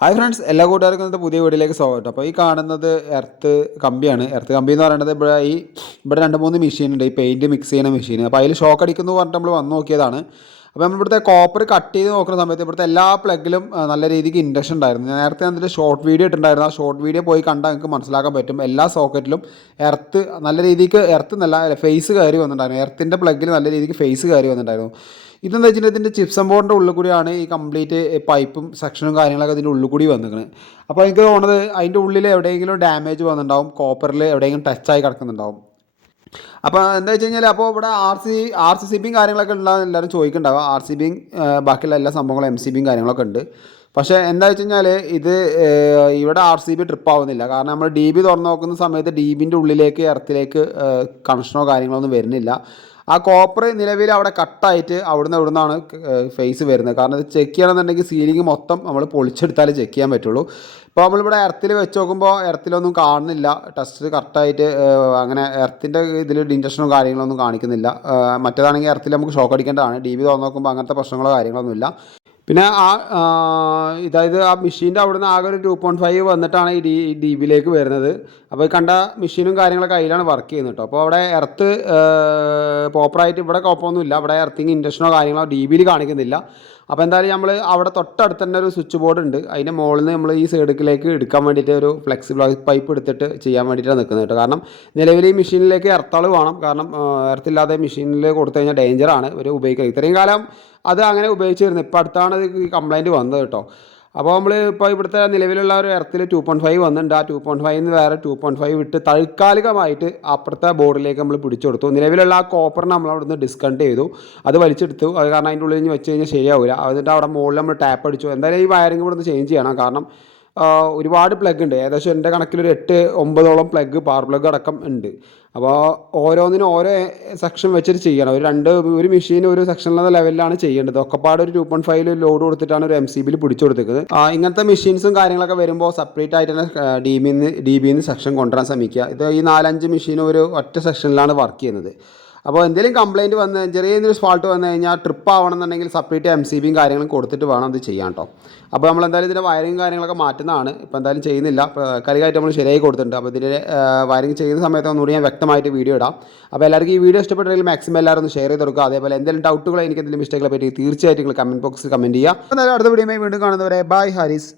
Hi friends എല്ലാ കൂട്ടുകാർക്കും ഇന്നത്തെ പുതിയ വീഡിയോയിലേക്ക് സ്വാഗതം അപ്പോൾ ഈ കാണുന്നത് എർത്ത് കമ്പിയാണ്. എർത്ത് കമ്പി എന്ന് പറയുന്നത് ഇവിടെ ഈ ഇവിടെ രണ്ട് മൂന്ന് മെഷീൻ ഉണ്ട്. ഈ പെയിന്റ് മിക്സ് ചെയ്യുന്ന മെഷീൻ അപ്പോൾ അതിൽ ഷോക്ക് അടിക്കുന്നു പറഞ്ഞിട്ട് നമ്മൾ വന്ന് നോക്കിയതാണ്. അപ്പോൾ നമ്മൾ ഇവിടുത്തെ കോപ്പർ കട്ട് ചെയ്ത് നോക്കുന്ന സമയത്ത് ഇവിടുത്തെ എല്ലാ പ്ലഗിലും നല്ല രീതിക്ക് ഇൻഡക്ഷൻ ഉണ്ടായിരുന്നു. ഞാൻ നേരത്തെ അതിന്റെ ഷോർട്ട് വീഡിയോ ഇട്ടിട്ടുണ്ടായിരുന്നു. ആ ഷോർട്ട് വീഡിയോ പോയി കണ്ടാൽ നിങ്ങൾക്ക് മനസ്സിലാക്കാൻ പറ്റും. എല്ലാ സോക്കറ്റിലും എർത്ത് നല്ല രീതിക്ക് എർത്ത് നല്ല ഫേസ് കയറി വന്നിട്ടുണ്ടായിരുന്നു. എർത്തിന്റെ പ്ലഗിൽ നല്ല രീതിക്ക് ഫേസ് കയറി വന്നിട്ടുണ്ടായിരുന്നു. ഇതെന്ന് വെച്ചിട്ടുണ്ടെങ്കിൽ ഇതിന്റെ ചിപ്സം ബോർഡിന്റെ ഉള്ളിൽ കൂടിയാണ് ഈ കംപ്ലീറ്റ് പൈപ്പും സെക്ഷനും കാര്യങ്ങളൊക്കെ ഇതിന്റെ ഉള്ളിൽ കൂടി വന്നിരിക്കുന്നത് അപ്പോൾ എനിക്ക് തോന്നുന്നത് അതിന്റെ ഉള്ളിൽ എവിടെയെങ്കിലും ഡാമേജ് വന്നിട്ടുണ്ടാവും. കോപ്പറിൽ എവിടെയെങ്കിലും ടച്ചായി കിടക്കുന്നുണ്ടാവും. അപ്പോൾ എന്താ വെച്ച് കഴിഞ്ഞാൽ അപ്പോൾ ഇവിടെ R C R C C ബിയും കാര്യങ്ങളൊക്കെ ഉണ്ടാകുന്ന എല്ലാവരും ചോദിക്കുന്നുണ്ടാവും. ആർ സി ബിയും ബാക്കിയുള്ള എല്ലാ സംഭവങ്ങളും എം സി ബിയും കാര്യങ്ങളൊക്കെ ഉണ്ട്. പക്ഷേ എന്താ വെച്ച് കഴിഞ്ഞാൽ ഇത് ഇവിടെ ആർ സി ബി ട്രിപ്പ് ആവുന്നില്ല. കാരണം നമ്മൾ ഡി ബി തുറന്നു നോക്കുന്ന സമയത്ത് ഡി ബിന്റെ ഉള്ളിലേക്ക് എർത്തിലേക്ക് കണക്ഷനോ കാര്യങ്ങളോ ഒന്നും വരുന്നില്ല. ആ കോപ്പർ നിലവിൽ അവിടെ കട്ടായിട്ട് അവിടുന്ന് ഇവിടുന്നാണ് ഫേസ് വരുന്നത്. കാരണം ഇത് ചെക്ക് ചെയ്യണമെന്നുണ്ടെങ്കിൽ സീലിംഗ് മൊത്തം നമ്മൾ പൊളിച്ചെടുത്താലേ ചെക്ക് ചെയ്യാൻ പറ്റുള്ളൂ. ഇപ്പോൾ നമ്മളിവിടെ എർത്തിൽ വെച്ച് നോക്കുമ്പോൾ എർത്തിലൊന്നും കാണുന്നില്ല. ടെസ്റ്റ് കറക്റ്റായിട്ട് അങ്ങനെ എർത്തിന്റെ ഇതിൽ ഇൻഡക്ഷനോ കാര്യങ്ങളൊന്നും കാണിക്കുന്നില്ല. മറ്റേതാണെങ്കിൽ എർത്തിൽ നമുക്ക് ഷോക്ക് അടിക്കേണ്ടതാണ്. ഡി ബി തുറന്ന് നോക്കുമ്പോൾ അങ്ങനത്തെ പ്രശ്നങ്ങളോ കാര്യങ്ങളൊന്നുമില്ല. പിന്നെ ആ ഇതായത് ആ മെഷീന്റെ അവിടുന്ന് ആകെ ഒരു ടു പോയിന്റ് ഫൈവ് വന്നിട്ടാണ് ഈ ഡി ഡി വരുന്നത്. അപ്പോൾ കണ്ട മെഷീനും കാര്യങ്ങളൊക്കെ അതിലാണ് വർക്ക് ചെയ്യുന്നത് കേട്ടോ അപ്പോൾ അവിടെ എർത്ത് പ്രോപ്പറായിട്ട് ഇവിടെ കുഴപ്പമൊന്നുമില്ല. ഇവിടെ എർത്തിങ് ഇൻഡക്ഷനോ കാര്യങ്ങളോ ഡി ബിയിൽ കാണിക്കുന്നില്ല. അപ്പോൾ എന്തായാലും നമ്മൾ അവിടെ തൊട്ടടുത്ത് തന്നെ ഒരു സ്വിച്ച് ബോർഡ് ഉണ്ട്. അതിന്റെ മുകളിൽ നിന്ന് നമ്മൾ ഈ സൈഡിലേക്ക് എടുക്കാൻ വേണ്ടിയിട്ട് ഒരു ഫ്ലെക്സിബിൾ പൈപ്പ് എടുത്തിട്ട് ചെയ്യാൻ വേണ്ടിയിട്ടാണ് നിൽക്കുന്നത് കേട്ടോ. കാരണം നിലവിൽ ഈ മെഷീനിലേക്ക് എർത്താൾ വേണം. കാരണം എർത്തില്ലാതെ മെഷീനിൽ കൊടുത്തു കഴിഞ്ഞാൽ ഡേഞ്ചറാണ് ഒരു ഉപയോഗിക്കുന്നത് ഇത്രയും കാലം അത് അങ്ങനെ ഉപയോഗിച്ചിരുന്നു. ഇപ്പോൾ അടുത്താണ് ഇത് കംപ്ലൈന്റ് വന്നത് കേട്ടോ. അപ്പോൾ നമ്മൾ ഇപ്പോൾ ഇവിടുത്തെ നിലവിലുള്ള ഒരു എർത്തിൽ ടു പോയിന്റ് ഫൈവ് വന്നിട്ടുണ്ട് ആ ടു പോയിന്റ് ഫൈവ് വേറെ ടു പോയിന്റ് ഫൈവ് ഇട്ട് താൽക്കാലികമായിട്ട് അപ്പുറത്തെ ബോർഡിലേക്ക് നമ്മൾ പിടിച്ചു കൊടുത്തു. നിലവിലുള്ള ആ കോപ്പറിനെ നമ്മൾ അവിടുന്ന് ഡിസ്കണ്ട് ചെയ്തു. അത് വലിച്ചെടുത്തു. അത് കാരണം അതിന്റെ ഉള്ളിൽ വെച്ച് കഴിഞ്ഞാൽ ശരിയാവില്ല എന്നിട്ട് അവിടെ മുകളിൽ നമ്മൾ ടാപ്പ് അടിച്ചു. എന്തായാലും ഈ വയറിംഗ് ഇവിടുന്ന് ചേഞ്ച് ചെയ്യണം. കാരണം ഒരുപാട് പ്ലഗ് ഉണ്ട്. ഏകദേശം എന്റെ കണക്കിൽ ഒരു എട്ട് ഒമ്പതോളം പ്ലഗ് പവർ പ്ലഗ് അടക്കം ഉണ്ട്. അപ്പോൾ ഓരോന്നിനും ഓരോ സെക്ഷൻ വെച്ചിട്ട് ചെയ്യണം. ഒരു രണ്ട് ഒരു മെഷീൻ ഒരു സെക്ഷനിലുള്ള ലെവലിലാണ് ചെയ്യേണ്ടത്. ഒക്കെപ്പാട് ഒരു ടു പോയിന്റ് ഫൈവ് ലോഡ് കൊടുത്തിട്ടാണ് ഒരു എം സി ബിയിൽ പിടിച്ചു കൊടുത്തിരിക്കുന്നത് ഇങ്ങനത്തെ മെഷീൻസും കാര്യങ്ങളൊക്കെ വരുമ്പോൾ സെപ്പറേറ്റ് ആയിട്ട് തന്നെ D bin D bin section കൊണ്ടുവരാൻ ശ്രമിക്കുക. ഇത് ഈ നാലഞ്ച് മെഷീൻ ഒരു ഒറ്റ സെക്ഷനിലാണ് വർക്ക് ചെയ്യുന്നത്. അപ്പോൾ എന്തെങ്കിലും കംപ്ലയിന്റ് വന്ന് ചെറിയ എന്തെങ്കിലും ഫാൾട്ട് വന്നു കഴിഞ്ഞാൽ ട്രിപ്പ് ആവണമെന്നുണ്ടെങ്കിൽ സെപ്പറേറ്റ് എം സി ബിയും കാര്യങ്ങളും കൊടുത്തിട്ട് വേണം അത് ചെയ്യാൻ കേട്ടോ അപ്പോൾ നമ്മൾ എന്തായാലും ഇതിന്റെ വയറിങ് കാര്യങ്ങളൊക്കെ മാറ്റുന്നതാണ്. ഇപ്പോൾ എന്തായാലും ചെയ്യുന്നില്ല. കരികായിട്ട് നമ്മൾ ശരിയായി കൊടുത്തിട്ടുണ്ട്. അപ്പോൾ ഇതിന്റെ വയറിങ് ചെയ്യുന്ന സമയത്ത് ഒന്നുകൂടി ഞാൻ വ്യക്തമായിട്ട് വീഡിയോ ഇടാം. അപ്പോൾ എല്ലാവർക്കും ഈ വീഡിയോ ഇഷ്ടപ്പെട്ടെങ്കിൽ മാക്സിമം എല്ലാവരും ഒന്ന് ഷെയർ ചെയ്ത് കൊടുക്കുക. അതേപോലെ എന്തെങ്കിലും ഡൗട്ടുകൾ എനിക്ക് എന്തെങ്കിലും മിസ്റ്റേക്കുകളെ പറ്റി തീർച്ചയായിട്ടും നിങ്ങൾ കമന്റ് ബോക്സിൽ കമന്റ് ചെയ്യുക. എന്തായാലും അടുത്ത വീഡിയോ വീണ്ടും കാണുന്നവരെ ബൈ ഹാരിസ്